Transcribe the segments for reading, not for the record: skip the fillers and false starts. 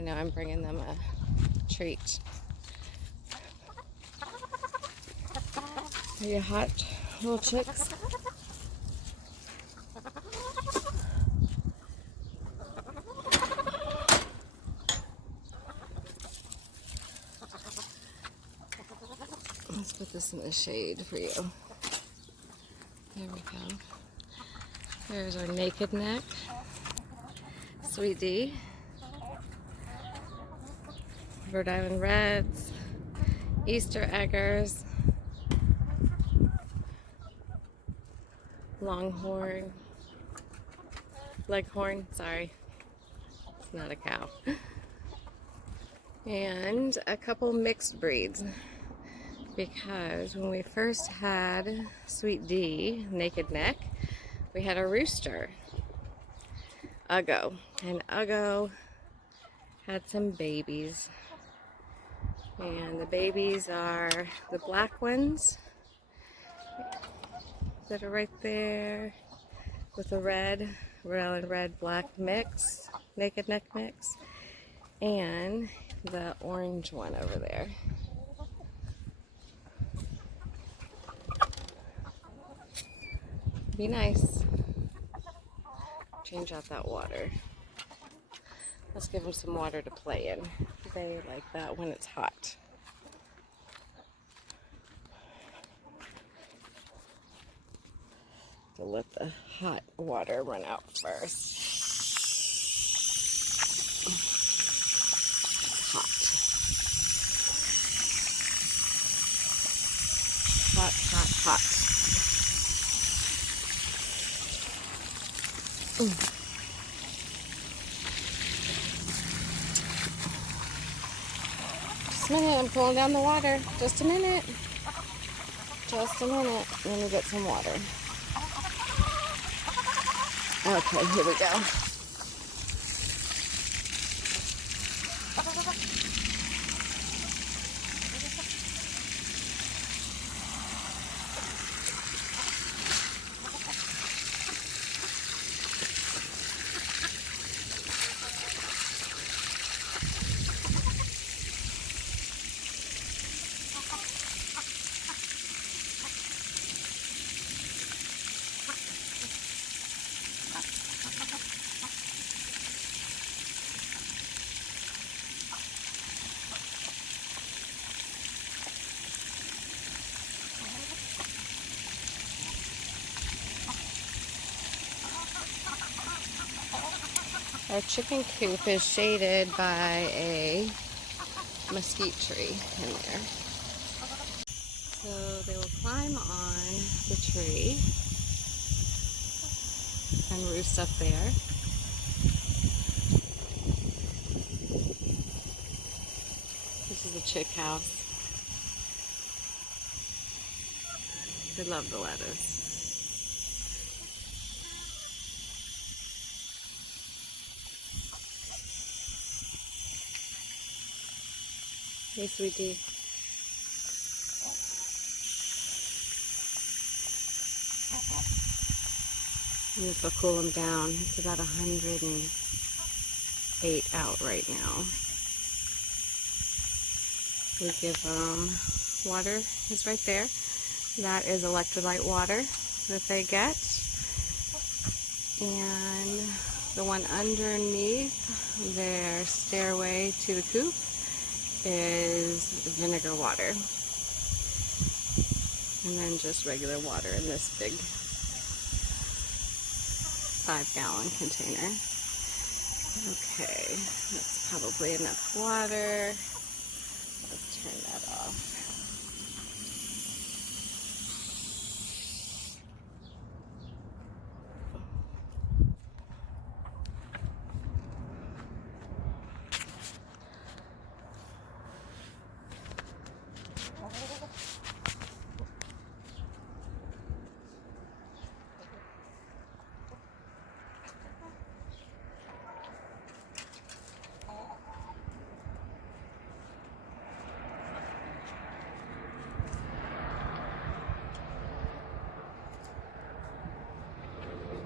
I know I'm bringing them a treat. Are you hot, little chicks? Let's put this in the shade for you. There we go. There's our naked neck, Sweet D, Rhode Island Reds, Easter Eggers, Longhorn, Leghorn, sorry, it's not a cow, and a couple mixed breeds, because when we first had Sweet D, naked neck, we had a rooster, Uggo, and Uggo had some babies, and the babies are the black ones that are right there with the red, Rhode Island Red black mix, naked neck mix, and the orange one over there. Be nice. Change out that water. Let's give them some water to play in. They like that when it's hot. To let the hot water run out first. Hot. Hot, hot, hot. Just a minute, I'm pulling down the water. Just a minute. Just a minute. Let me get some water. Okay, here we go. Our chicken coop is shaded by a mesquite tree in there. So they will climb on the tree and roost up there. This is the chick house. They love the lettuce. Hey, sweetie. And this will cool them down. It's about 108 out right now. We give them water is right there. That is electrolyte water that they get. And the one underneath their stairway to the coop is vinegar water. And then just regular water in this big 5-gallon container. Okay, that's probably enough water. Let's turn that off.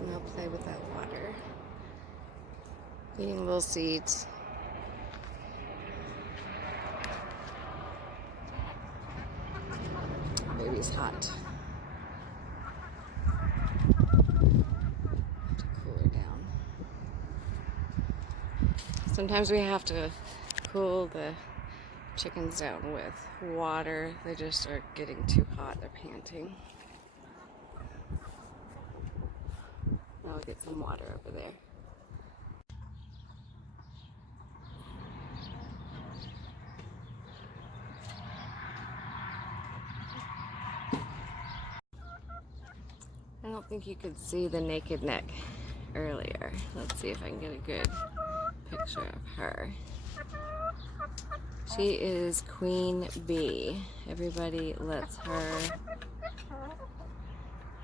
And I'll play with that water. Eating little seeds. baby's hot. To cool her down. Sometimes we have to cool the chickens down with water. They just are getting too hot. They're panting. I'll get some water over there. I don't think you could see the naked neck earlier. Let's see if I can get a good picture of her. She is Queen Bee. Everybody lets her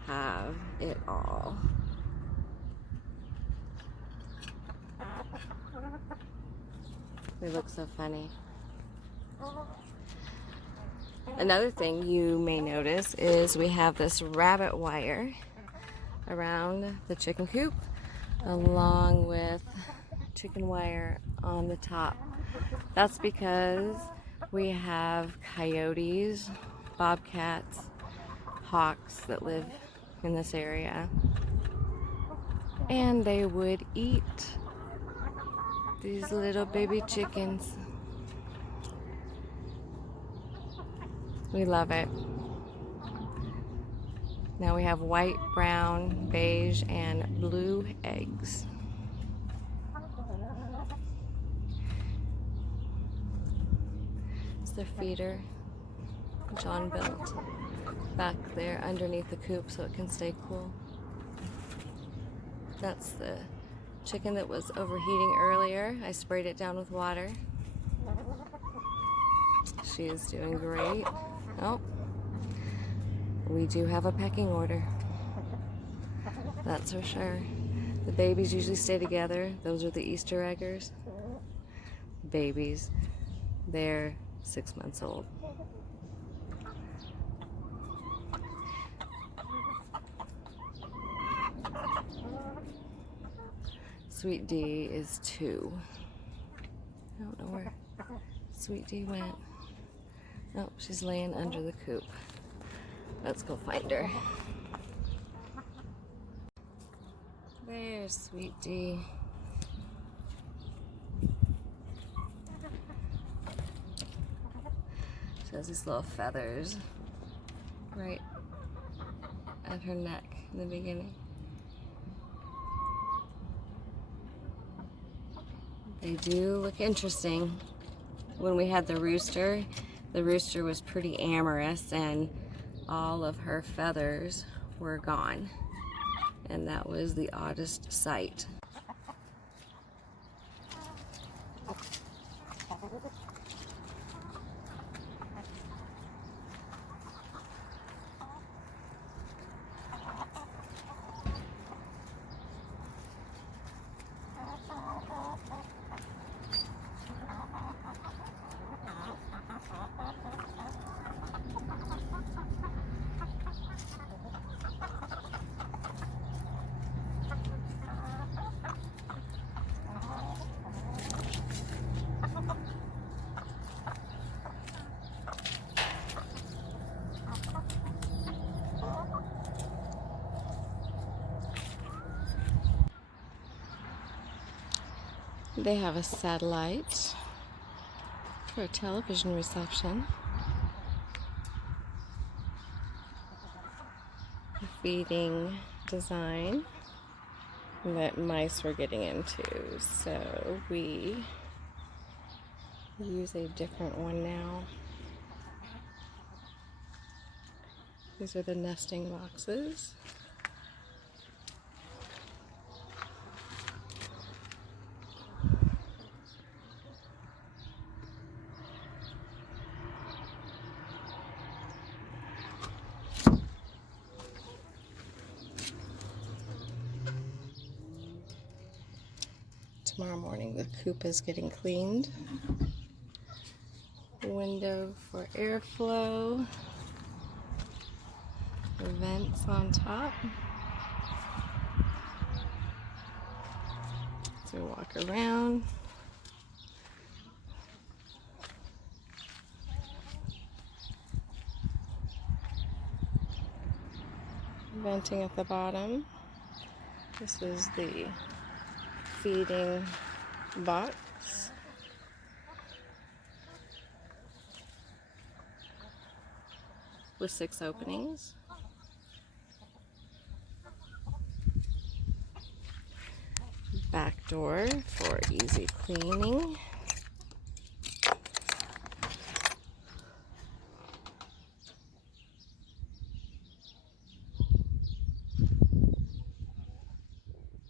have it all. They look so funny. Another thing you may notice is we have this rabbit wire around the chicken coop, along with chicken wire on the top. That's because we have coyotes, bobcats, hawks that live in this area, and they would eat these little baby chickens. We love it. Now we have white, brown, beige, and blue eggs. It's their feeder. John built back there underneath the coop so it can stay cool. That's the chicken that was overheating earlier. I sprayed it down with water. She is doing great. Oh, we do have a pecking order. That's for sure. The babies usually stay together. Those are the Easter eggers. Babies. They're 6 months old. Sweet D is 2. I don't know where Sweet D went. Oh, she's laying under the coop. Let's go find her. There's Sweet D. She has these little feathers right at her neck in the beginning. They do look interesting. When we had the rooster was pretty amorous and all of her feathers were gone. And that was the oddest sight. They have a satellite for a television reception. A feeding design that mice were getting into, so we use a different one now. These are the nesting boxes. Tomorrow morning the coop is getting cleaned. Window for airflow. Vents on top. So we walk around. venting at the bottom. This is the feeding box. With 6 openings. Back door for easy cleaning.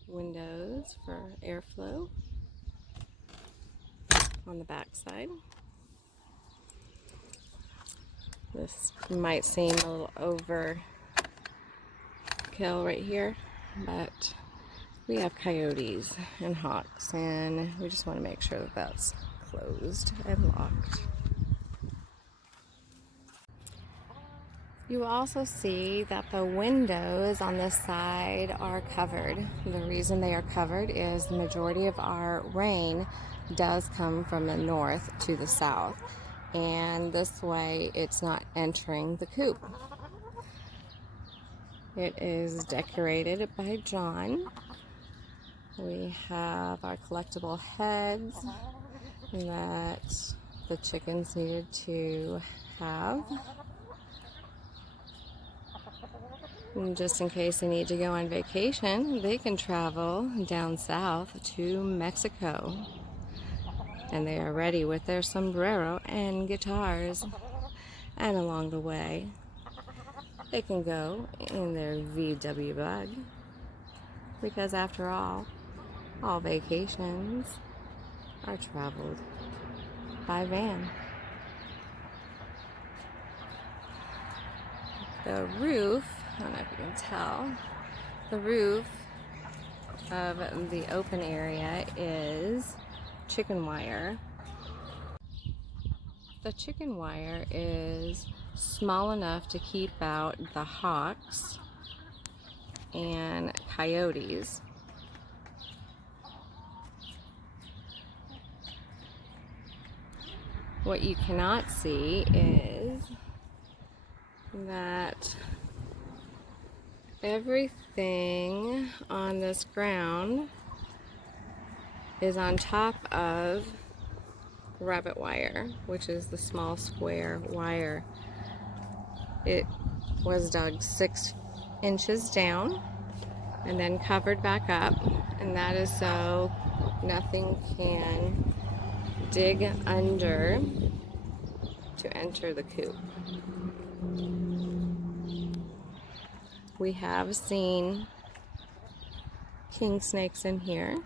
Windows for airflow on the back side. This might seem a little overkill right here, but we have coyotes and hawks, and we just want to make sure that that's closed and locked. You will also see that the windows on this side are covered. The reason they are covered is the majority of our rain does come from the north to the south, and this way it's not entering the coop. It is decorated by John. We have our collectible heads that the chickens needed to have. And just in case they need to go on vacation, they can travel down south to Mexico. And they are ready with their sombrero and guitars. And along the way, they can go in their VW bug. Because after all vacations are traveled by van. The roof, I don't know if you can tell, the roof of the open area is chicken wire. The chicken wire is small enough to keep out the hawks and coyotes. What you cannot see is that everything on this ground is on top of rabbit wire, which is the small square wire. It was dug 6 inches down and then covered back up, and that is so nothing can dig under to enter the coop. We have seen king snakes in here,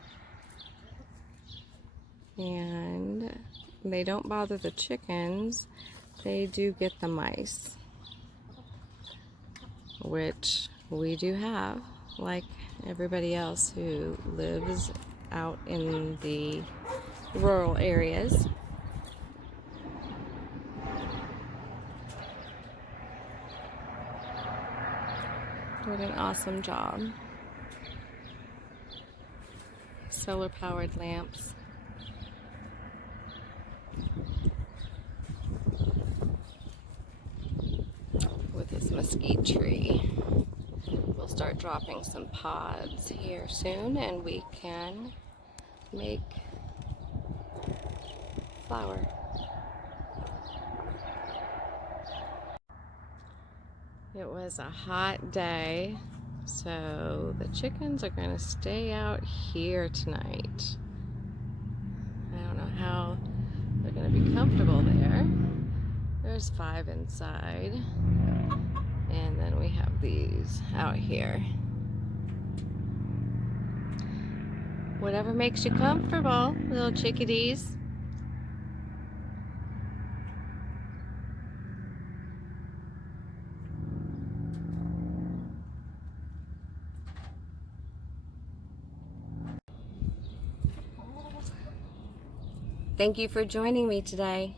and they don't bother the chickens. They do get the mice, which we do have, like everybody else who lives out in the rural areas. What an awesome job. Solar powered lamps. With this mesquite tree. We'll start dropping some pods here soon, and we can make flour. It was a hot day, so the chickens are going to stay out here tonight. I don't know how they're going to be comfortable there. There's 5 inside, and then we have these out here. Whatever makes you comfortable, little chickadees. Thank you for joining me today.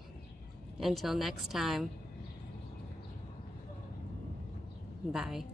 Until next time. Bye.